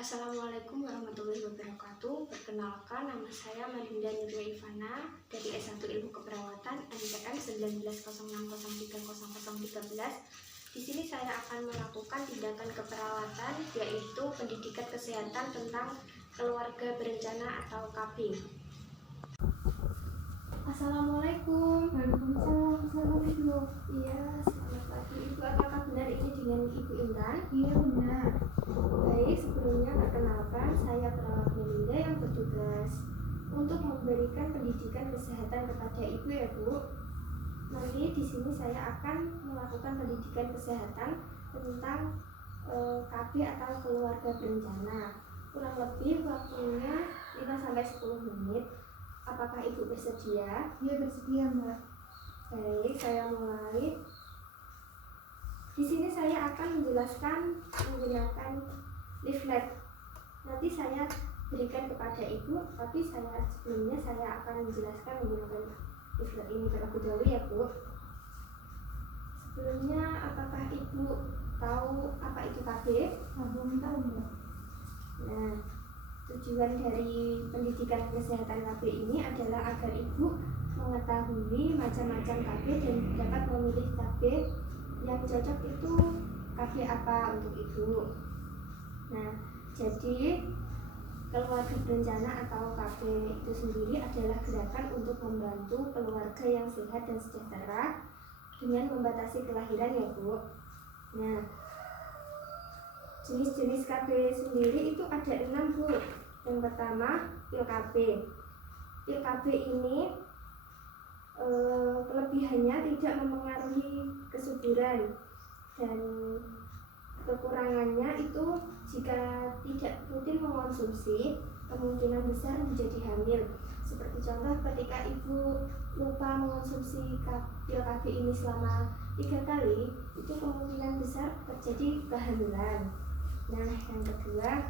Assalamualaikum warahmatullahi wabarakatuh. Perkenalkan, nama saya Madinda Nurya Ivana dari S1 Ilmu Keperawatan NPM 1906030013. Di sini saya akan melakukan tindakan keperawatan, yaitu pendidikan kesehatan tentang keluarga berencana atau KB. Assalamualaikum. Waalaikumsalam. Assalamualaikum. Iya, selamat pagi Ibu. Apakah benar ini dengan Ibu Intan? Iya benar. Baik, sebelumnya perkenalkan, saya perawat Melinda yang bertugas untuk memberikan pendidikan kesehatan kepada Ibu ya Bu. Nanti di sini saya akan melakukan pendidikan kesehatan tentang KB atau keluarga berencana. Kurang lebih waktunya 5-10 menit. Apakah Ibu bersedia? Iya bersedia Mbak. Baik, saya mulai. Di sini saya akan menjelaskan menggunakan leaflet. Nanti saya berikan kepada Ibu, tapi sebelumnya saya akan menjelaskan menggunakan leaflet ini terlebih dahulu ya Bu. Sebelumnya, apakah Ibu tahu apa itu KB? Belum tahu Mbak. Nah, tujuan dari pendidikan kesehatan KB ini adalah agar Ibu mengetahui macam-macam KB dan dapat memilih KB yang cocok itu KB apa untuk Ibu. Nah, jadi keluarga berencana atau KB itu sendiri adalah gerakan untuk membantu keluarga yang sehat dan sejahtera dengan membatasi kelahiran ya Bu. Nah, jenis-jenis KB sendiri itu ada 6 Bu. Yang pertama, pil KB. Pil KB ini kelebihannya tidak mempengaruhi kesuburan, dan kekurangannya itu jika tidak rutin mengonsumsi kemungkinan besar menjadi hamil. Seperti contoh ketika Ibu lupa mengonsumsi pil KB ini selama 3 kali, itu kemungkinan besar terjadi kehamilan. Nah, yang kedua,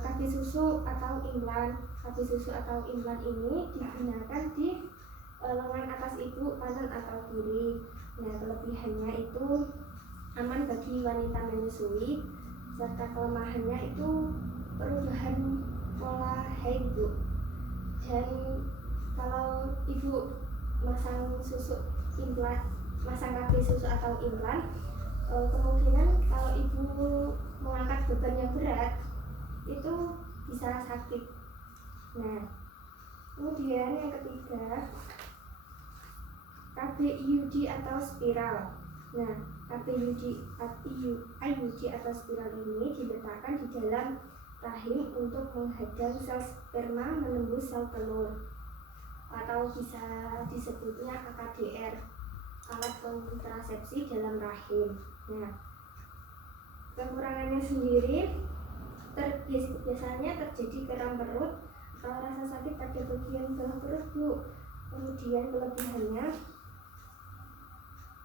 KB susu atau implan. KB susu atau implan ini digunakan di lengan atas Ibu kanan atau kiri. Nah, kelebihannya itu aman bagi wanita menyusui, serta kelemahannya itu perubahan pola haid Bu. Dan kalau Ibu masang KB susu atau implan, kemungkinan kalau Ibu mengangkat beban yang berat itu bisa sakit. Nah, kemudian yang ketiga, KB IUD atau spiral. Nah, KB IUD atau spiral ini diletakkan di dalam rahim untuk menghadang sel sperma menembus sel telur, atau bisa disebutnya AKDR, alat kontrasepsi dalam rahim. Nah, kekurangannya sendiri biasanya terjadi kram perut atau rasa sakit pada bagian bawah perut Bu. Kemudian kelebihannya,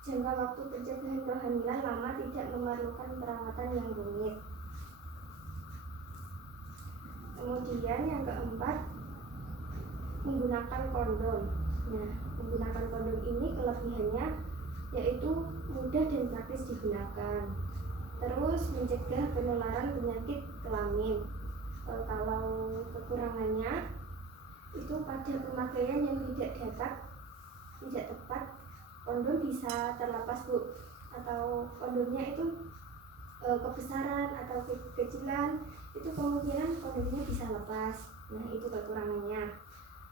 jangka waktu pencegahan kehamilan lama, tidak memerlukan perawatan yang rumit. Kemudian yang keempat, menggunakan kondom. Nah, menggunakan kondom ini kelebihannya yaitu mudah dan praktis digunakan. Terus mencegah penularan penyakit kelamin. Kalau kekurangannya itu pada pemakaian yang tidak tepat, kondom bisa terlepas Bu, atau kondomnya itu kebesaran atau kekecilan, itu kemungkinan kondomnya bisa lepas. Nah, itu kekurangannya.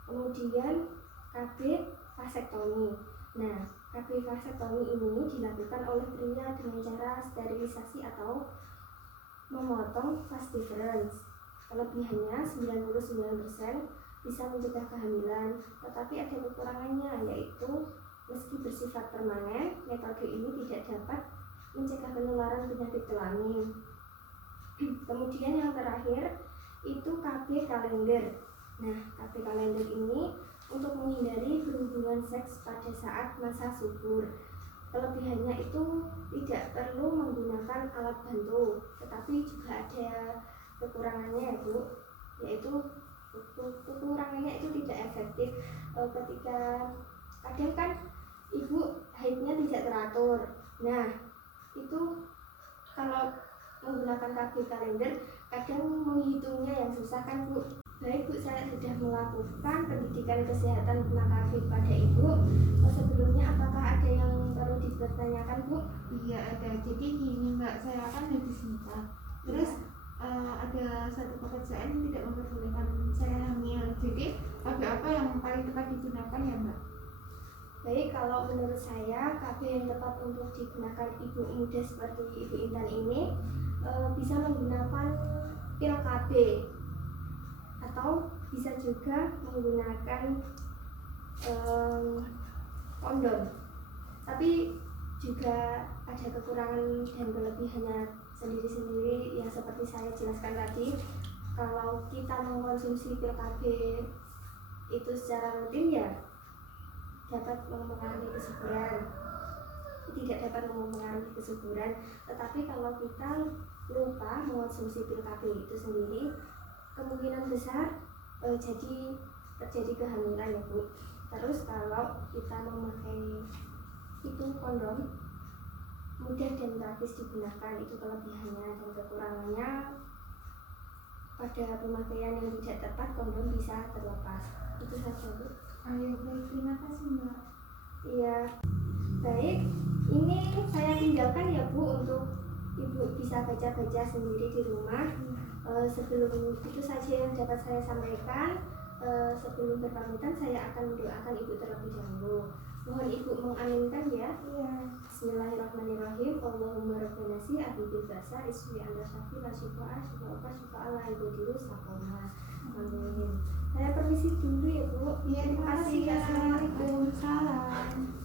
Kemudian KB vasektomi. Nah, KB vasektomi ini dilakukan oleh pria dengan cara sterilisasi atau memotong vas deferens. Kelebihannya 99% bisa mencegah kehamilan, tetapi ada kekurangannya, yaitu meski bersifat permanen, metode ini tidak dapat mencegah penularan penyakit kelamin. Kemudian yang terakhir itu KB kalender. Nah, KB kalender ini untuk menghindari berhubungan seks pada saat masa subur. Kelebihannya itu tidak perlu menggunakan alat bantu, tetapi juga ada kekurangannya ya Bu, yaitu kekurangannya itu tidak efektif ketika kadang kan Ibu haidnya tidak teratur. Nah, itu kalau menggunakan KB kalender kadang menghitungnya yang susah kan Bu. Baik Bu, saya sudah melakukan pendidikan kesehatan tentang KB pada Ibu. Sebelumnya apakah ada yang perlu dipertanyakan Bu? Iya ada. Jadi gini Mbak, saya kan medis nikah. Terus ada satu pekerjaan yang tidak memperbolehkan saya hamil. Jadi KB apa yang paling tepat digunakan ya Mbak? Baik, kalau menurut saya KB yang tepat untuk digunakan ibu muda seperti Ibu Intan ini bisa menggunakan pil KB atau bisa juga menggunakan kondom. Tapi juga ada kekurangan dan kelebihannya sendiri-sendiri yang seperti saya jelaskan tadi. Kalau kita mengkonsumsi pil KB itu secara rutin ya dapat mempengaruhi kesuburan, tidak dapat mempengaruhi kesuburan. Tetapi kalau kita lupa mengkonsumsi pil KB itu sendiri, kemungkinan besar terjadi kehamilan ya Bu. Terus kalau kita memakai itu kondom mudah dan praktis digunakan, itu kelebihannya. Dan kekurangannya pada pemakaian yang tidak tepat kondom bisa terlepas. Itu saja Bu. Ayo baik, terima kasih Mbak. Iya, baik. Ini saya tinggalkan ya Bu untuk Ibu bisa baca-baca sendiri di rumah. Sebelum itu saja yang dapat saya sampaikan. Sebelum berpamitan saya akan mendoakan Ibu terlebih dahulu. Mohon Ibu mengaminkan ya. Iya. Bismillahirrahmanirrahim. Allahumma rabbana si abibil basa iswi anda syafi la syufa'a syufa'uka syufa'ala ibadiru sakoma. Amin. Saya permisi dulu ya Bu. Iya, terima kasih. Assalamualaikum. Assalamualaikum. Salam.